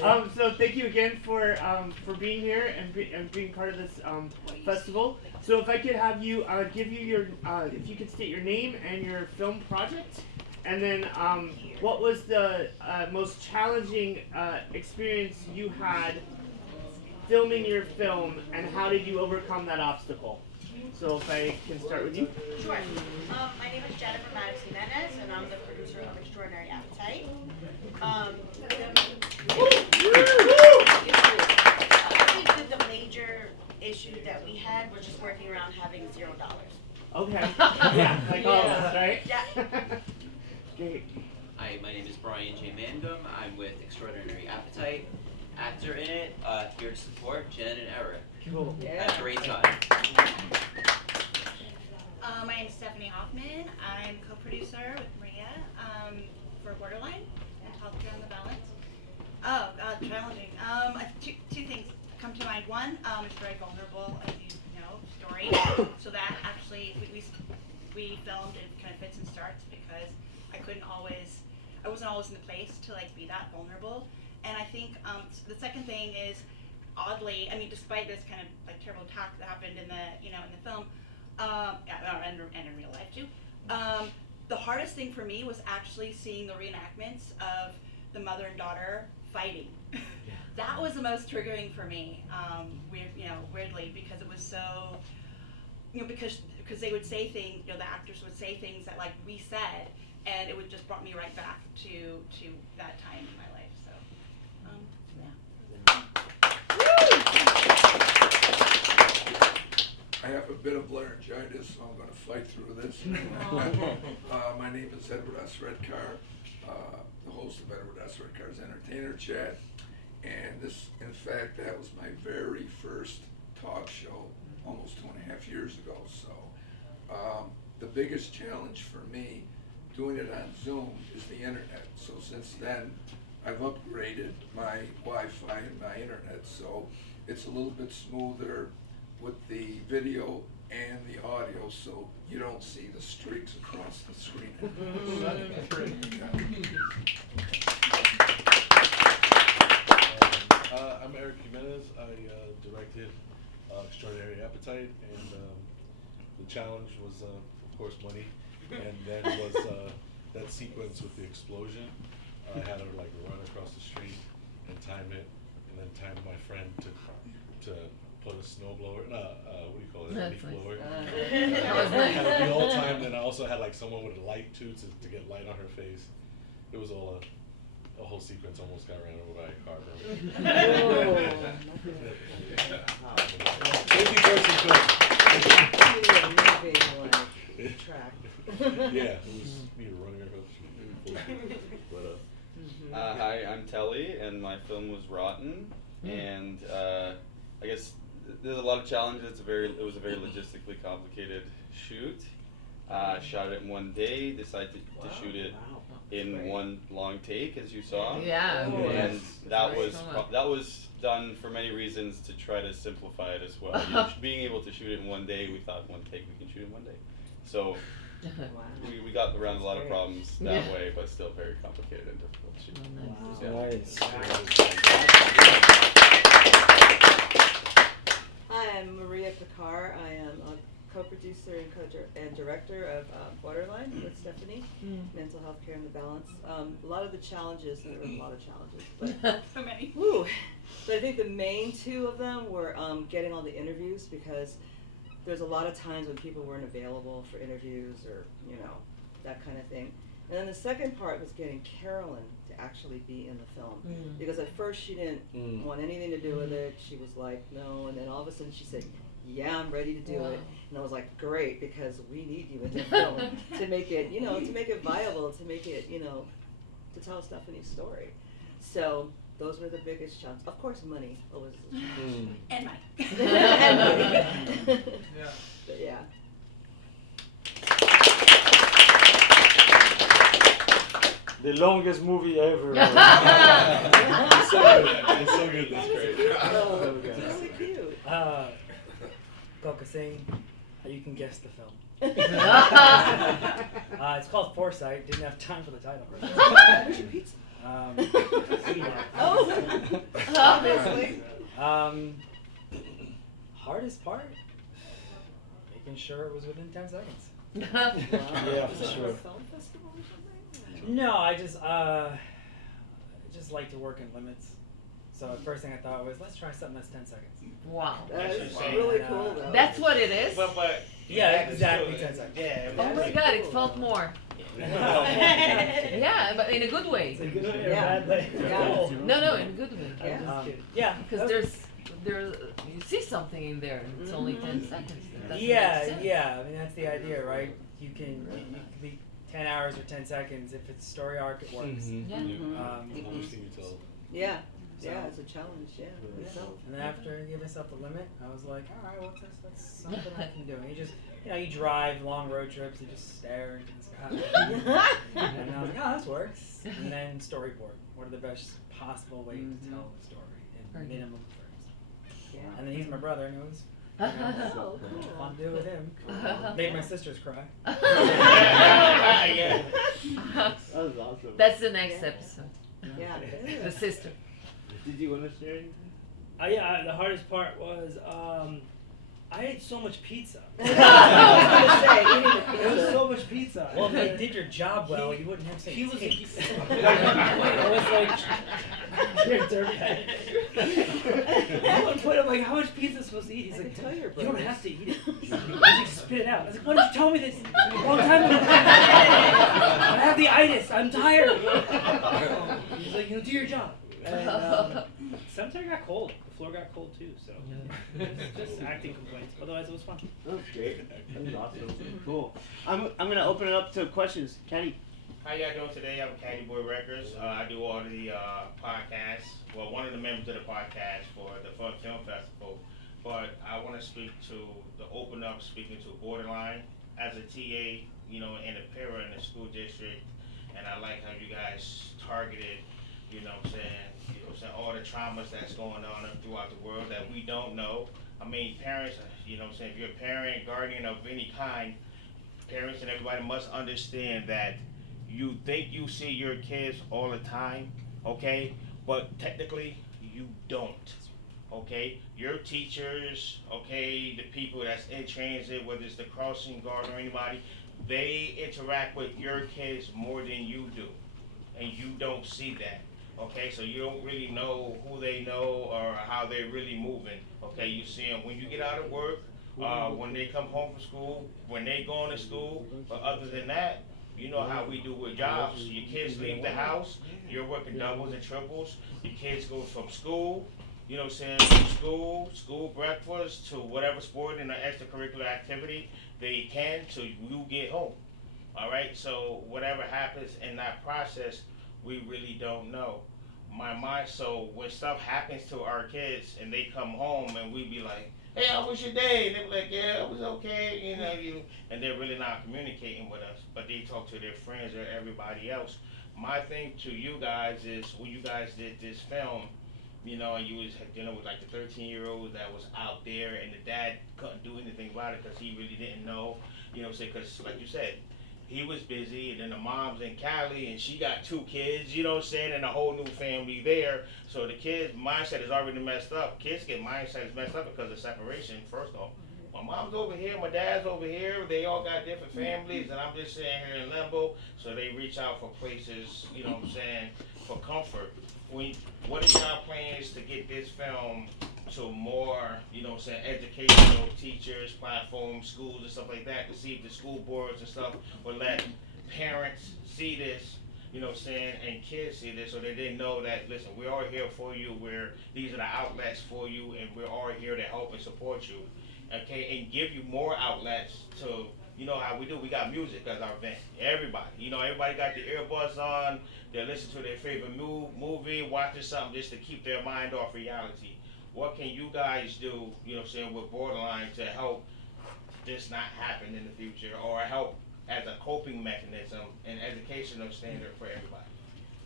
So thank you again for being here and being part of this festival. So if I could have you give you your if you could state your name and your film project, and then what was the most challenging experience you had filming your film, and how did you overcome that obstacle? So if I can start with you. Sure. My name is Jennifer Jimenez, and I'm the producer of Extraordinary Appetite. I think the major issue that we had was just working around having $0. Okay. Yeah, like all of us, right? Yeah. Great. Hi, my name is Brian J. Mangum. I'm with Extraordinary Appetite. Actor in it, here to support Jen and Eric. Cool. Had a great time. My name is Stephanie Hoffman. I'm co-producer with Maria for Borderline and Healthcare on the Balance. Oh, challenging. Two things come to mind. One, it's very vulnerable, as you know, story. So that actually, we filmed it kind of fits and starts because I wasn't always in the place to like be that vulnerable. And I think the second thing is, oddly, I mean, despite this kind of like terrible attack that happened in the film, and in real life too, the hardest thing for me was actually seeing the reenactments of the mother and daughter fighting. That was the most triggering for me, weirdly, because it was so, because they would say things, the actors would say things that like we said, and it would just brought me right back to that time in my life. So, I have a bit of laryngitis, so I'm going to fight through this. My name is Edward S. Redcar, the host of Edward S. Redcar's Entertainer Chat. And this, in fact, that was my very first talk show almost 2.5 years ago. So the biggest challenge for me doing it on Zoom is the internet. So since then, I've upgraded my Wi-Fi and my internet, so it's a little bit smoother with the video and the audio, so you don't see the streaks across the screen. I'm Eric Jimenez. I directed Extraordinary Appetite, and the challenge was, of course, money, and then was that sequence with the explosion. I had to like run across the street and time it, and then time my friend to put a snowblower, what do you call it, a leaf blower. That was nice. Had to be all timed, and I also had like someone with a light too to get light on her face. It was all a whole sequence almost got ran over by a car. Thank you, person. Track. Yeah, it was me running across the street. But, hi, I'm Telly, and my film was Rotten, and I guess there's a lot of challenges. It was a very logistically complicated shoot. Shot it in one day. Decided to shoot it in one long take, as you saw. Yeah. And that was done for many reasons to try to simplify it as well. Being able to shoot it in one day, we thought one take we can shoot in one day. So we got around a lot of problems that way, but still very complicated and difficult to shoot. Hi, I'm Maria Picard. I am a co-producer and director of Borderline with Stephanie, Mental Health Care and the Balance. A lot of the challenges, there were a lot of challenges, but so many. Woo! But I think the main two of them were getting all the interviews, because there's a lot of times when people weren't available for interviews or, that kind of thing. And then the second part was getting Carolyn to actually be in the film. Because at first she didn't want anything to do with it. She was like, no. And then all of a sudden she said, yeah, I'm ready to do it. And I was like, great, because we need you in the film to make it, to make it viable, to make it, to tell Stephanie's story. So those were the biggest challenges. Of course, money always is a challenge. And money. And money. But yeah. The longest movie ever. It's so good. It's so good. That's great. It's so cute. Focusing, you can guess the film. It's called Foresight. Didn't have time for the title. Oh, obviously. Hardest part? Making sure it was within 10 seconds. Yeah, for sure. Film festival or something? No, I just like to work in limits. So the first thing I thought was, let's try something that's 10 seconds. Wow. That is Interesting. really cool though. That's what it is? But Yeah, that is exactly, good. 10 seconds. Yeah. Oh my god, it felt more. Yeah, but in a good way. It's a good way or Yeah. bad way? Yeah. No, in a good way. Yeah. Yeah. Because there's, you see something in there and it's only 10 seconds. That doesn't make sense. Yeah. I mean, that's the idea, right? You can be 10 hours or 10 seconds. If it's story arc, it works. Yeah. Interesting you tell. Yeah. So- Yeah, it's a challenge. Yeah. And then after I gave myself a limit, I was like, all right, what's this? That's something I can do. And you drive long road trips, you just stare into the sky. And I was like, oh, this works. And then storyboard. What are the best possible ways to tell the story in minimum frames? Yeah. And then he's my brother, and it was Oh, cool. fun to do with him. Made my sisters cry. Yeah. That was awesome. That's the next Yeah. episode. Yeah. The sister. Did you want to share anything? Yeah, the hardest part was I ate so much pizza. I was gonna say, eating the There was pizza. so much pizza. Well, if they did your job well, you wouldn't have to say He was. taste. I was like, you're a dirtbag. At one point, I'm like, how much pizza is supposed to eat? He's I like, can tell your you don't brothers. have to eat it. He's like, spit it out. I was like, why didn't you tell me this a long time ago? I have the itis. I'm tired. He's like, do your job. And sometimes I got cold. The floor got cold too. So just acting complaints. Otherwise, it was fun. That was great. That was awesome. Cool. I'm gonna open it up to questions. Caddy. How y'all doing today? I'm Candy Boy Records. I do all the podcasts. Well, one of the members of the podcast for the Fun Film Festival. But I want to speak to open up speaking to Borderline as a TA, and a para in the school district. And I like how you guys targeted, all the traumas that's going on throughout the world that we don't know. I mean, parents, if you're a parent, guardian of any kind, parents and everybody must understand that you think you see your kids all the time, okay? But technically, you don't, okay? Your teachers, okay, the people that's in transit, whether it's the crossing guard or anybody, they interact with your kids more than you do, and you don't see that, okay? So you don't really know who they know or how they're really moving, okay? You see them when you get out of work, when they come home from school, when they go to school, but other than that, you know how we do with jobs. Your kids leave the house, you're working doubles and triples. Your kids go from school, school breakfast to whatever sport and extracurricular activity they can till you get home. All right, so whatever happens in that process, we really don't know. So when stuff happens to our kids and they come home and we be like, hey, how was your day? And they be like, yeah, it was okay, and they're really not communicating with us, but they talk to their friends or everybody else. My thing to you guys is when you guys did this film, and you was dealing with like the 13-year-old that was out there and the dad couldn't do anything about it because he really didn't know, because like you said, he was busy, and then the mom's in Cali, and she got 2 kids, and a whole new family there. So the kid's mindset is already messed up. Kids get mindsets messed up because of separation, first off. My mom's over here, my dad's over here, they all got different families, and I'm just sitting here in limbo. So they reach out for places, for comfort. What are y'all plans to get this film to more, educational teachers, platforms, schools and stuff like that, to see if the school boards and stuff will let parents see this, and kids see this, so that they know that, listen, we're all here for you, these are the outlets for you, and we're all here to help and support you, okay, and give you more outlets to, how we do, we got music as our event, everybody, everybody got the earbuds on, they listen to their favorite movie, watching something just to keep their mind off reality. What can you guys do, with Borderline to help this not happen in the future, or help as a coping mechanism and educational standard for everybody?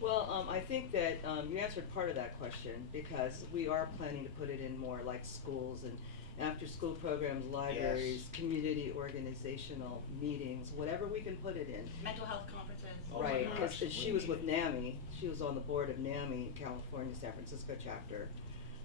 Well, I think that you answered part of that question, because we are planning to put it in more like schools and after-school programs, libraries, community organizational meetings, whatever we can put it in. Mental health conferences. Right, because she was with NAMI, she was on the board of NAMI, California, San Francisco chapter.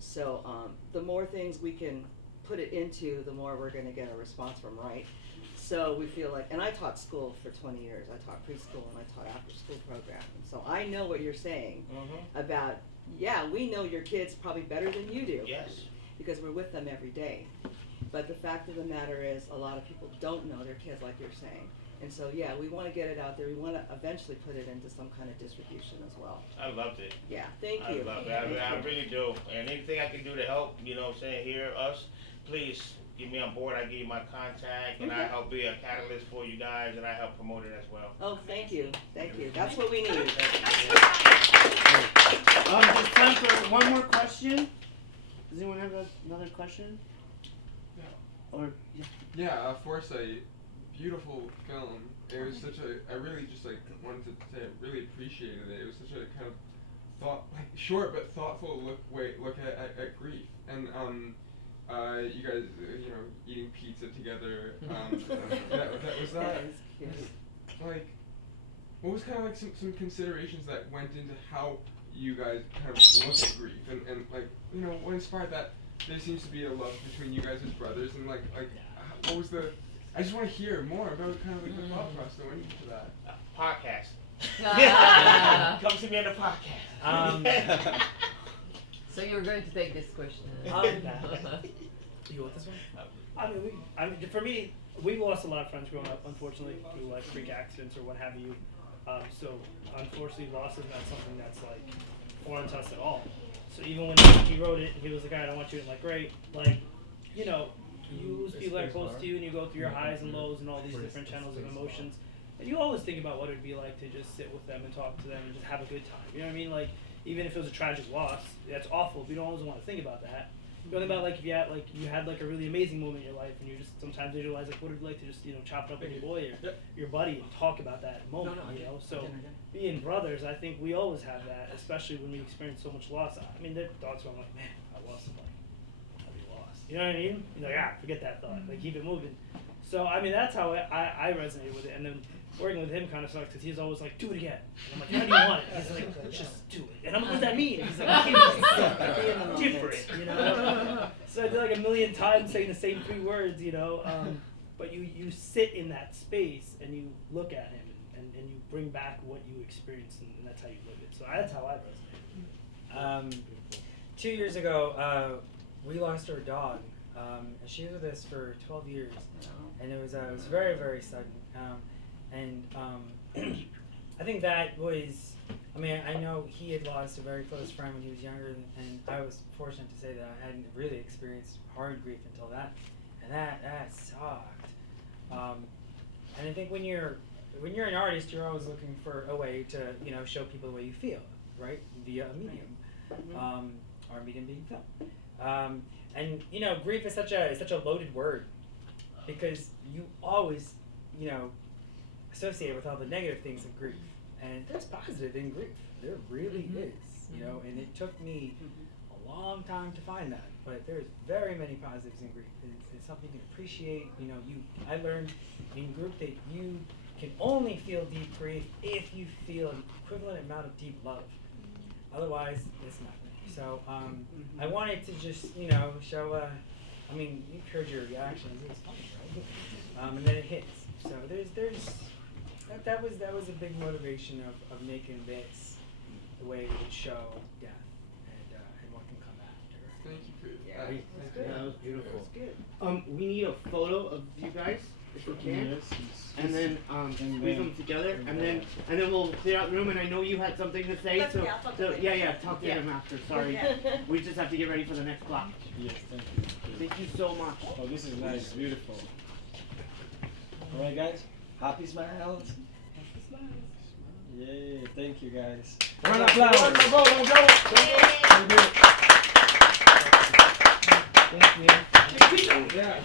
So the more things we can put it into, the more we're gonna get a response from, right? So we feel like, and I taught school for 20 years, I taught preschool and I taught after-school program. So I know what you're saying about, yeah, we know your kids probably better than you do. Yes. Because we're with them every day. But the fact of the matter is, a lot of people don't know their kids like you're saying. And so, yeah, we want to get it out there. We want to eventually put it into some kind of distribution as well. I loved it. Yeah, thank you. I love it. I really do. And anything I can do to help, you know what I'm saying, here, us, please get me on board. I give you my contact, and I help be a catalyst for you guys, and I help promote it as well. Oh, thank you. Thank you. That's what we need. There's time for one more question. Does anyone have another question? Yeah. Or yeah. Yeah, Foresight, beautiful film. It was such a, I really just like wanted to say I really appreciated it. It was such a kind of short but thoughtful look at grief. And you guys, you know, eating pizza together. Like, what was kind of like some considerations that went into how you guys kind of look at grief and like, you know, what inspired that? There seems to be a love between you guys as brothers, and like what was the? I just want to hear more about kind of like the thought process that went into that. Podcast. Come see me on the podcast. So you're going to take this question. You want this one? I mean, for me, we lost a lot of friends growing up, unfortunately, through like freak accidents or what have you. So unfortunately, loss is not something that's like foreign to us at all. So even when he wrote it, he was like, "I don't want you," and like, great, like, you know, you lose people that are close to you, and you go through your highs and lows and all these different channels of emotions, and you always think about what it'd be like to just sit with them and talk to them and just have a good time. You know what I mean? Like, even if it was a tragic loss, that's awful. We don't always want to think about that. You think about like if you had like a really amazing moment in your life, and you just sometimes visualize like what it'd be like to just, you know, chop it up with your boy or your buddy and talk about that moment. You know, so being brothers, I think we always have that, especially when we experience so much loss. I mean, there are thoughts where I'm like, man, I lost somebody. I'd be lost. You know what I mean? You're like, forget that thought. Like, keep it moving. So I mean, that's how I resonated with it. And then working with him kind of sucks because he's always like, do it again. And I'm like, how do you want it? He's like, just do it. And I'm like, what does that mean? He's like, it's different, you know? So I did like a million times saying the same 3 words, you know? But you sit in that space and you look at him and you bring back what you experienced, and that's how you live it. So that's how I resonate. 2 years ago, we lost our dog. And she was with us for 12 years. And it was very, very sudden. I think that was, I mean, I know he had lost a very close friend when he was younger, and I was fortunate to say that I hadn't really experienced hard grief until that, and that sucked. And I think when you're an artist, you're always looking for a way to, you know, show people the way you feel, right, via a medium, or medium being film. And you know, grief is such a loaded word, because you always, you know, associate with all the negative things of grief, and there's positive in grief. There really is, you know, and it took me a long time to find that, but there's very many positives in grief. It's something you can appreciate. You know, I learned in group that you can only feel deep grief if you feel an equivalent amount of deep love. Otherwise, it's nothing. So I wanted to just, you know, show. I mean, you heard your reactions. It was funny, right? And then it hits. So that was a big motivation of making this the way it would show death and what can come after. Thank you for Yeah, that's good. that was beautiful. That's good. We need a photo of you guys, if we can, and then leave them together, and then we'll clear out the room. And I know you had something to say, That's me, I'll talk to you later. talk to him after. Sorry, we just have to get ready for the next block. Yes, thank you. Thank you so much. Oh, this is nice, beautiful. All right, guys, happy smiles. Yay! Thank you, guys. Round of applause. Thank you. Yeah.